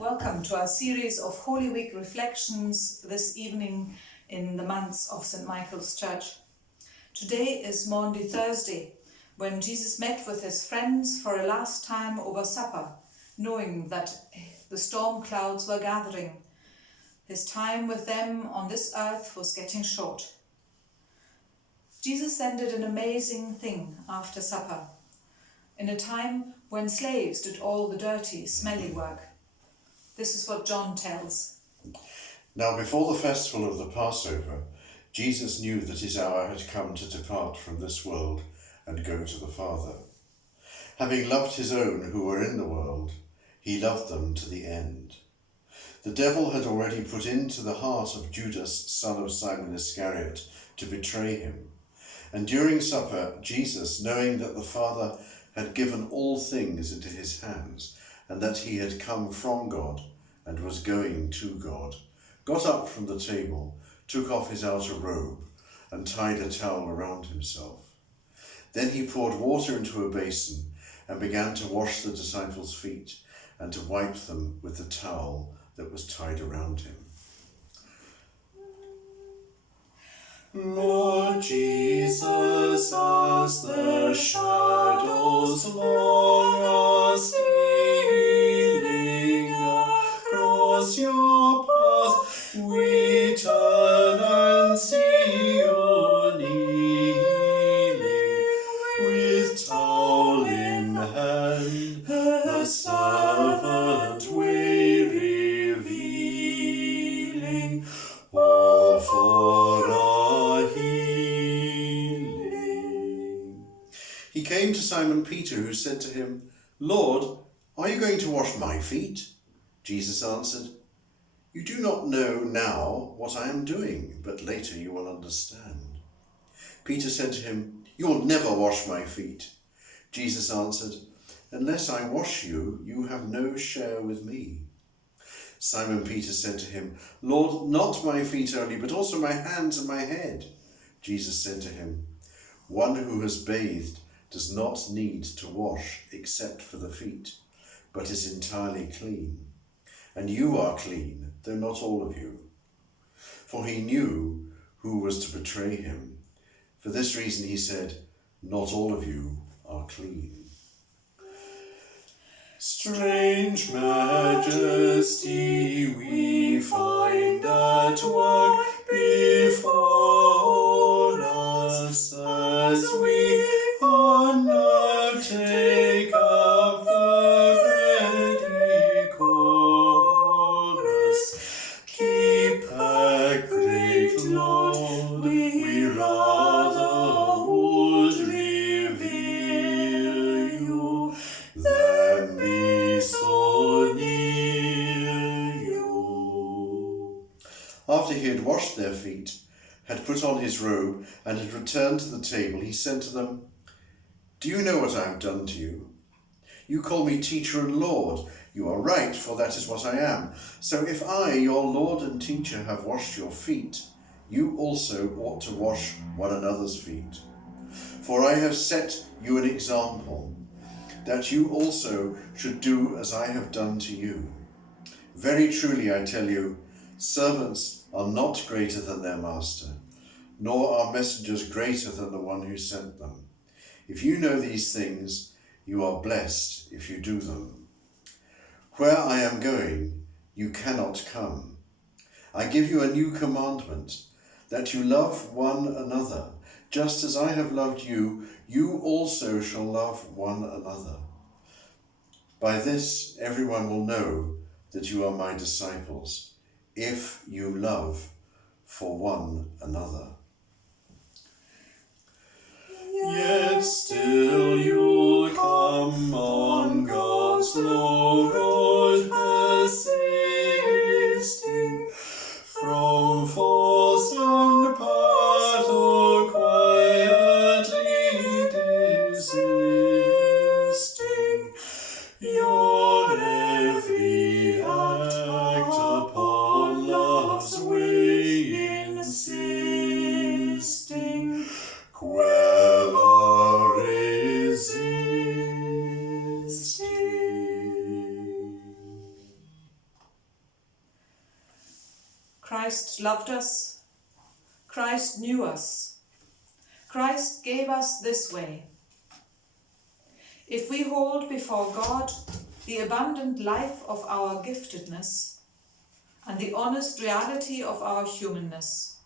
Welcome to our series of Holy Week reflections this evening in the months of St. Michael's Church. Today is Maundy Thursday, when Jesus met with his friends for a last time over supper, knowing that the storm clouds were gathering. His time with them on this earth was getting short. Jesus then did an amazing thing after supper, in a time when slaves did all the dirty, smelly work. This is what John tells. Now before the festival of the Passover, Jesus knew that his hour had come to depart from this world and go to the Father. Having loved his own who were in the world, he loved them to the end. The devil had already put into the heart of Judas, son of Simon Iscariot, to betray him. And during supper, Jesus, knowing that the Father had given all things into his hands, and that he had come from God and was going to God, got up from the table, took off his outer robe, and tied a towel around himself. Then he poured water into a basin and began to wash the disciples' feet and to wipe them with the towel that was tied around him. Lord Jesus, as the shadows long are stealing across your path, we turn and see you kneeling, with towel in hand, the servant way revealing, all for our healing. He came to Simon Peter, who said to him, "Lord, are you going to wash my feet?" Jesus answered, "You do not know now what I am doing, but later you will understand." Peter said to him, "You will never wash my feet." Jesus answered, "Unless I wash you, you have no share with me." Simon Peter said to him, "Lord, not my feet only, but also my hands and my head." Jesus said to him, "One who has bathed does not need to wash except for the feet, but is entirely clean. And you are clean, though not all of you." For he knew who was to betray him. For this reason he said, "Not all of you are clean." Strange majesty we find at work before us, as we undertake up the ready chorus. Keep back, great Lord, we rather would reveal you than be so near you. After he had washed their feet, had put on his robe, and had returned to the table, he said to them, "Do you know what I have done to you? You call me teacher and Lord. You are right, for that is what I am. So if I, your Lord and teacher, have washed your feet, you also ought to wash one another's feet. For I have set you an example, that you also should do as I have done to you. Very truly I tell you, servants are not greater than their master, nor are messengers greater than the one who sent them. If you know these things, you are blessed if you do them. Where I am going, you cannot come. I give you a new commandment, that you love one another. Just as I have loved you, you also shall love one another. By this everyone will know that you are my disciples, if you love for one another." Yet still you'll come on God's low road, persisting from force and path, or quietly desisting. Your every act upon love's way insisting. Quell our resistance. Christ loved us. Christ knew us. Christ gave us this way. If we hold before God the abundant life of our giftedness and the honest reality of our humanness,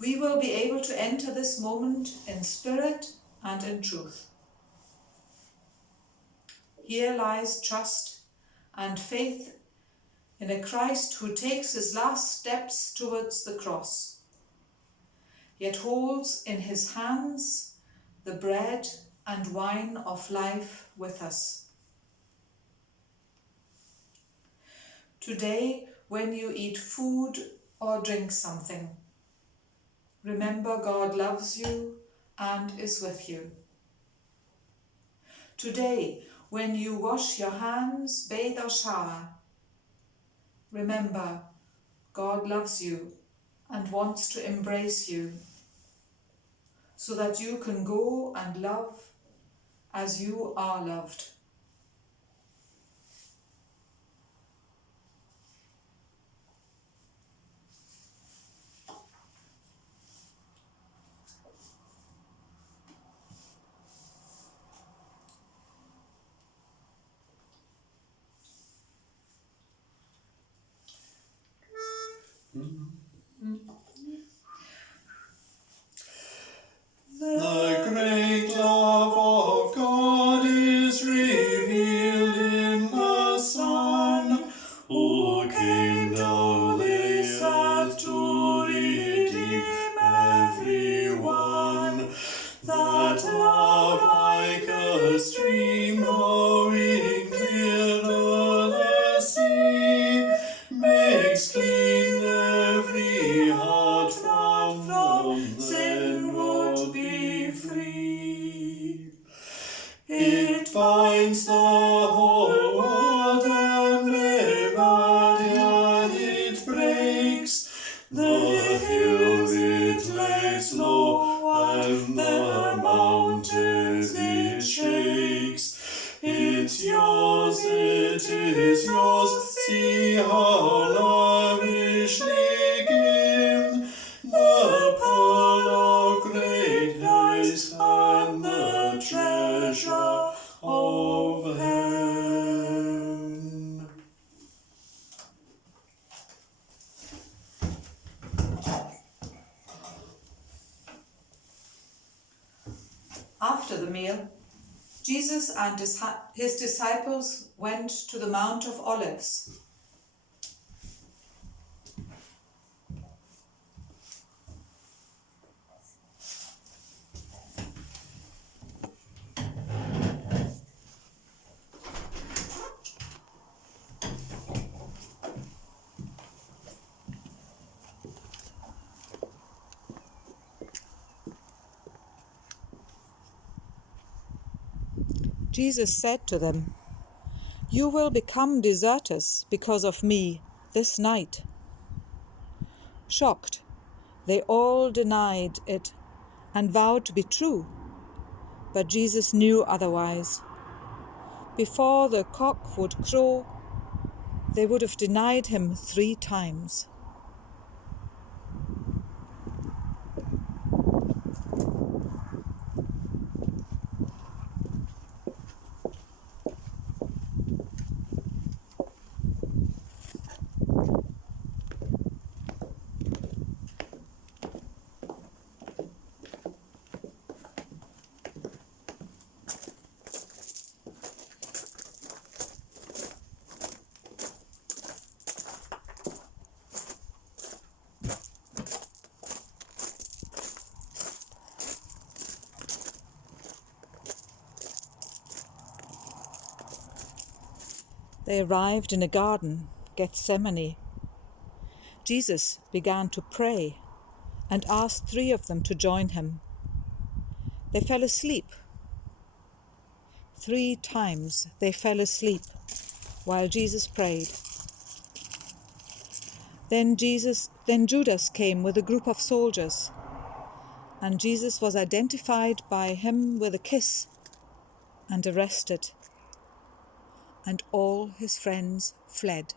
we will be able to enter this moment in spirit and in truth. Here lies trust and faith in a Christ who takes his last steps towards the cross, yet holds in his hands the bread and wine of life with us. Today, when you eat food or drink something, remember God loves you and is with you. Today, when you wash your hands, bathe or shower, remember God loves you and wants to embrace you so that you can go and love as you are loved. The great love of God is revealed in the Son, who came down this earth to redeem everyone. That love like a stream flowing clear to the sea makes clean every heart from sin would be free. It binds the whole world and remedy, and it breaks the hills it lays low, and the mountains it shakes. It's yours, it is yours, see how lavishly given, the pearl of great price and the treasure of heaven. After the meal, Jesus and his disciples went to the Mount of Olives. Jesus said to them, "You will become deserters because of me this night." Shocked, they all denied it and vowed to be true. But Jesus knew otherwise. Before the cock would crow, they would have denied him 3 times. They arrived in a garden, Gethsemane. Jesus began to pray and asked 3 of them to join him. They fell asleep. 3 times they fell asleep while Jesus prayed. Then Judas came with a group of soldiers, and Jesus was identified by him with a kiss and arrested, and all his friends fled.